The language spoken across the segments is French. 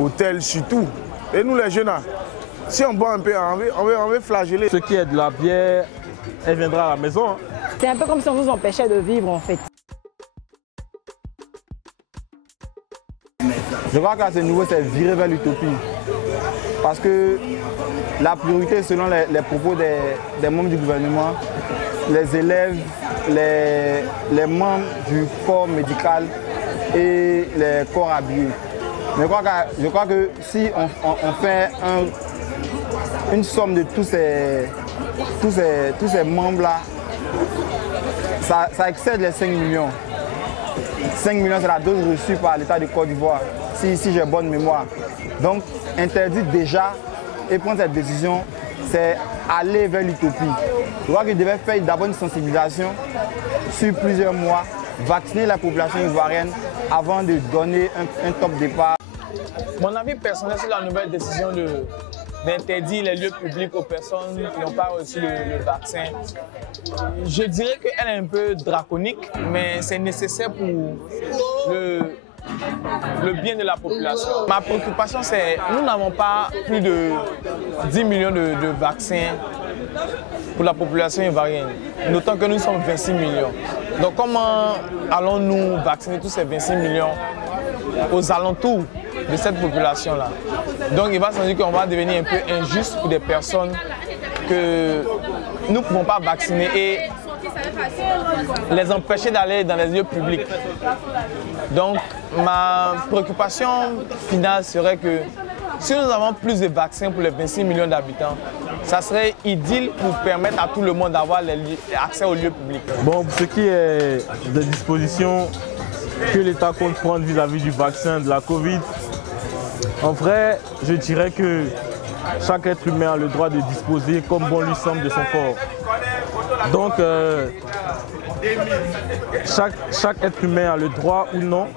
hôtels surtout. Et nous les jeunes, si on boit un peu, on veut flageller. Ce qui est de la bière, elle viendra à la maison. C'est un peu comme si on nous empêchait de vivre en fait. Je crois qu'à ce niveau, c'est virer vers l'utopie. Parce que la priorité, selon les propos des membres du gouvernement, les élèves, les membres du corps médical et les corps habillés. Mais je crois que si on fait une somme de tous ces membres-là, ça excède les 5 millions. 5 millions, c'est la dose reçue par l'État de Côte d'Ivoire, si j'ai bonne mémoire. Donc, interdire déjà et prendre cette décision, c'est aller vers l'utopie. Je crois qu'il devait faire d'abord une sensibilisation sur plusieurs mois, vacciner la population ivoirienne avant de donner un top départ. Mon avis personnel sur la nouvelle décision d'interdire les lieux publics aux personnes qui n'ont pas reçu le vaccin, je dirais qu'elle est un peu draconique, mais c'est nécessaire pour le bien de la population. Ma préoccupation, c'est que nous n'avons pas plus de 10 millions de vaccins pour la population ivoirienne, d'autant que nous sommes 26 millions. Donc comment allons-nous vacciner tous ces 26 millions aux alentours de cette population-là? Donc il va s'agir qu'on va devenir un peu injuste pour des personnes que nous ne pouvons pas vacciner et les empêcher d'aller dans les lieux publics. Donc ma préoccupation finale serait que si nous avons plus de vaccins pour les 26 millions d'habitants, ça serait idylle pour permettre à tout le monde d'avoir accès aux lieux publics. Bon, pour ce qui est des dispositions que l'État compte prendre vis-à-vis du vaccin de la Covid, en vrai, je dirais que chaque être humain a le droit de disposer comme bon lui semble de son corps. Donc, chaque être humain a le droit ou non,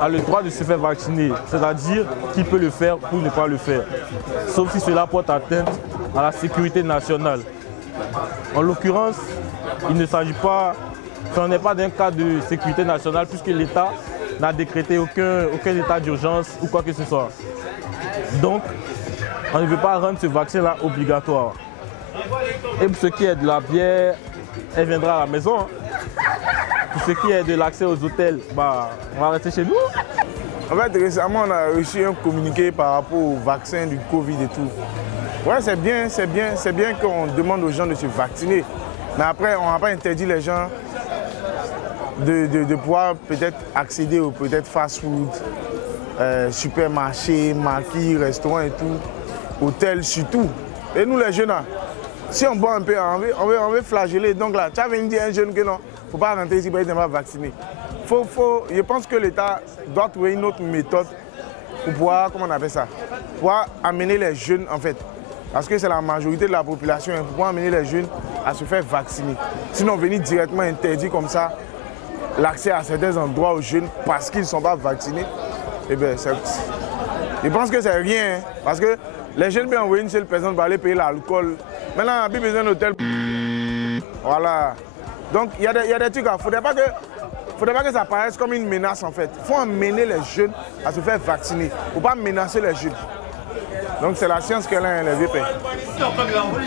a le droit de se faire vacciner, c'est-à-dire qu'il peut le faire ou ne pas le faire, sauf si cela porte atteinte à la sécurité nationale. En l'occurrence, il ne s'agit pas, on n'est pas d'un cas de sécurité nationale puisque l'État n'a décrété aucun état d'urgence ou quoi que ce soit. Donc, on ne peut pas rendre ce vaccin-là obligatoire. Et pour ce qui est de la bière, elle viendra à la maison. Pour ce qui est de l'accès aux hôtels, on va rester chez nous. En fait, récemment, on a reçu un communiqué par rapport au vaccin du Covid et tout. Ouais, c'est bien qu'on demande aux gens de se vacciner. Mais après, on n'a pas interdit les gens de pouvoir peut-être accéder au peut-être fast-food, supermarché, maquis, restaurants et tout, hôtels surtout. Et nous les jeunes, si on boit un peu, on veut flageller. Donc là, tu as venu dire à un jeune que non, il ne faut pas rentrer ici pour être vacciné. Je pense que l'État doit trouver une autre méthode pour pouvoir, comment on appelle ça, pouvoir amener les jeunes en fait. Parce que c'est la majorité de la population, pour pouvoir amener les jeunes à se faire vacciner. Sinon, venir directement interdire comme ça l'accès à certains endroits aux jeunes parce qu'ils ne sont pas vaccinés, eh bien, je pense que c'est rien. Hein, parce que les jeunes peuvent envoyer une seule personne pour aller payer l'alcool. Maintenant, on n'a plus besoin d'hôtel. Voilà. Donc, il y a des trucs. Il ne faudrait pas que ça paraisse comme une menace en fait. Il faut amener les jeunes à se faire vacciner. Il ne faut pas menacer les jeunes. Donc c'est la science qu'elle a les VP.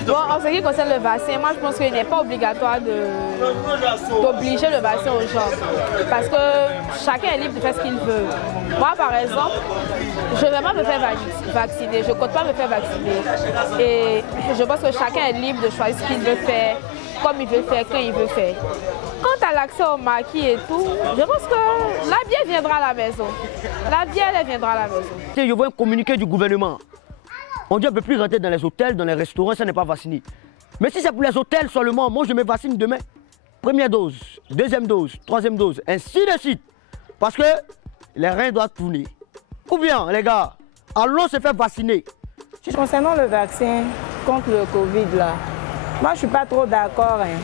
Bon, en ce qui concerne le vaccin, moi je pense qu'il n'est pas obligatoire d'obliger le vaccin aux gens. Parce que chacun est libre de faire ce qu'il veut. Moi par exemple, je ne vais pas me faire vacciner, je ne compte pas me faire vacciner. Et je pense que chacun est libre de choisir ce qu'il veut faire, comme il veut faire, quand il veut faire. Quant à l'accès au maquis et tout, je pense que la bière viendra à la maison. La bière, elle viendra à la maison. Je vois un communiqué du gouvernement. On dit qu'on ne peut plus rentrer dans les hôtels, dans les restaurants, ça n'est pas vacciné. Mais si c'est pour les hôtels seulement, moi je me vaccine demain. Première dose, deuxième dose, troisième dose, ainsi de suite. Parce que les reins doivent tourner. Ou bien, les gars, allons se faire vacciner. Concernant le vaccin contre le Covid, là, moi je ne suis pas trop d'accord. Hein.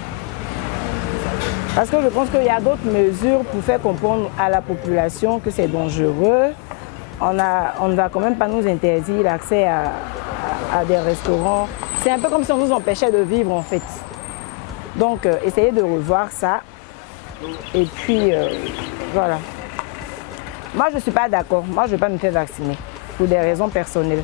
Parce que je pense qu'il y a d'autres mesures pour faire comprendre à la population que c'est dangereux. On ne va quand même pas nous interdire l'accès à des restaurants. C'est un peu comme si on nous empêchait de vivre en fait. Donc, essayez de revoir ça. Et puis, voilà. Moi, je ne suis pas d'accord. Moi, je ne vais pas me faire vacciner pour des raisons personnelles.